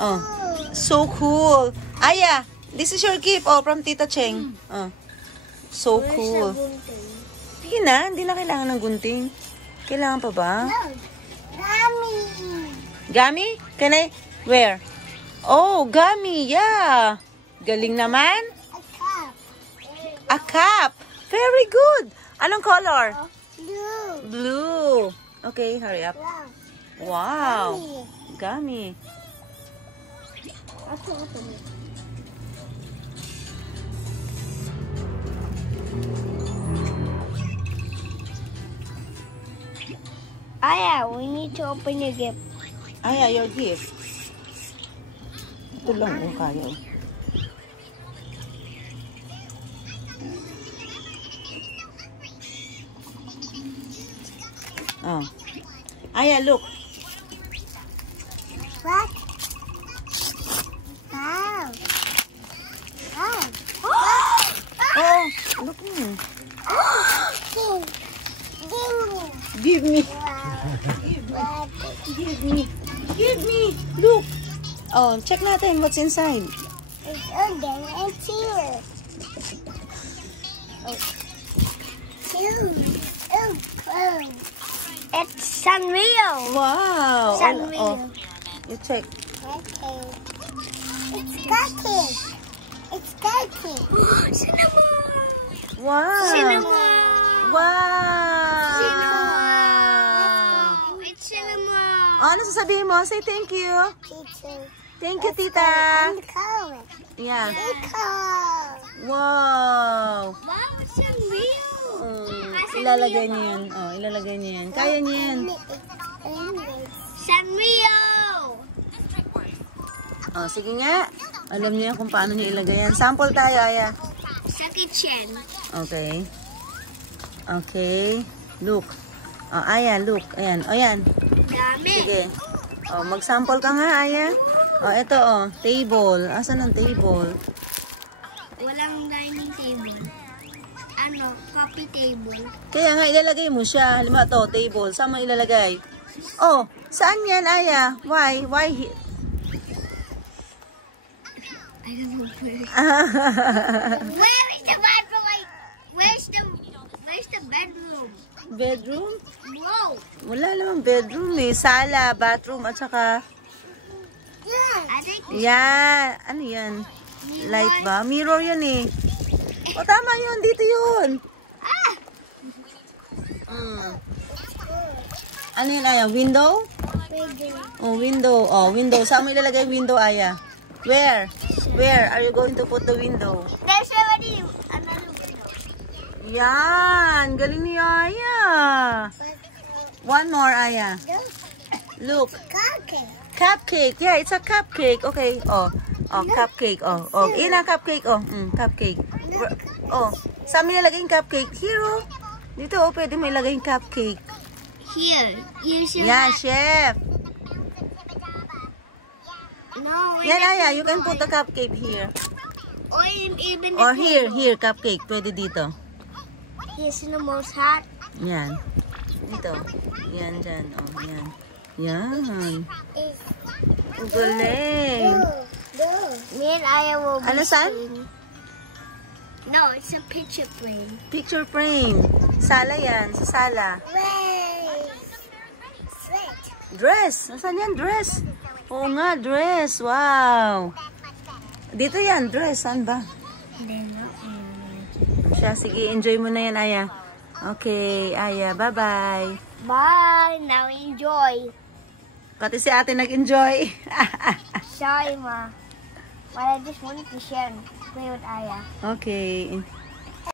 Oh, so cool. Aya, this is your gift. Oh, from Tita Cheng. Oh, so cool. Sige na, hindi na kailangan ng gunting. Kailangan pa ba? Gummy. Gummy? Can I? Where? Oh, gummy. Yeah. Galing naman. A cup. A cup. Very good. Anong color? Blue. Blue. Okay, hurry up. Wow. Gummy. Aya, we need to open your gift. Aya, your gift. Ito lang kung kaya. Oh. Aya, look. What? Wow. Wow. Oh, look mo. Give me. Wow. Give me. Give me. Look. Oh, check natin what's inside. It's open and here. It's Sanrio. Wow. Sanrio. Oh, you check. Okay. It's cookie. It's cookie. Cinnamon. Wow. Cinnamon. Wow. It's cinnamon. Oh, ano sasabihin mo? Say thank you. Teacher. Thank you, tita. And color. Yeah. Color. Wow. Wow, Sanrio. Ilalagay niyo yan. Oh, ilalagay niyo yan. Kaya niyo yan. Sanrio. Oh, sige nga. Alam niyo kung paano niyo ilagay yan. Sample tayo, Aya. Sa kitchen. Okay. Okay. Look. Oh, Aya, look. Ayan. O, yan. Dami. Sige. Oh, mag-sample ka nga, Aya. Oh, ito, oh. Table. Asan ang table? Walang dining table. Ano? Coffee table. Kaya nga, ilalagay mo siya. Halimbawa to, table. Saan mo ilalagay? Oh, saan yan, Aya? Why? Why? I don't know where. Where is the bathroom? Where's the bedroom? Bedroom? Whoa. Wala namang bedroom eh. Sala, bathroom, at saka... Yeah. I think Yan. Ano yan? Light ba? Mirror yan eh. O, tama yun. Dito yun. Ano yun, Aya? Window? Oh, window. Oh, window. Saan mo ilalagay window, Aya? Where? Where are you going to put the window? There's already another window. Yan. Galing ni Aya. One more, Aya. Look. Cupcake. Cupcake. Yeah, it's a cupcake. Okay. Oh. Oh, cupcake. Oh. Oh, ina cupcake. Oh, cupcake. Oh, saan mo ilalagay yung cupcake? Here, oh. Dito, oh, pwede mo ilagay yung cupcake. Here. You should Yeah, chef. No. Yan, Aya. You can put the cupcake here. Or even Or here, cupcake. Pwede dito. Here's in the most hot. Yan. Dito. Yan, dyan. Oh, yan. Yan. Ang galing. Me and Aya will be Ano, saan? singing. No, it's a picture frame. Picture frame. Sala yan. Sa sala. Dress. Nasaan yan? Dress. Oo nga, dress. Wow. Dito yan, dress. Saan ba? Siya, sige, enjoy mo na yan, Aya. Okay, Aya, bye-bye. Bye. Now enjoy. Pati si ate nag-enjoy. Sorry, Ma. But I just wanted to share and play with Aya. Okay.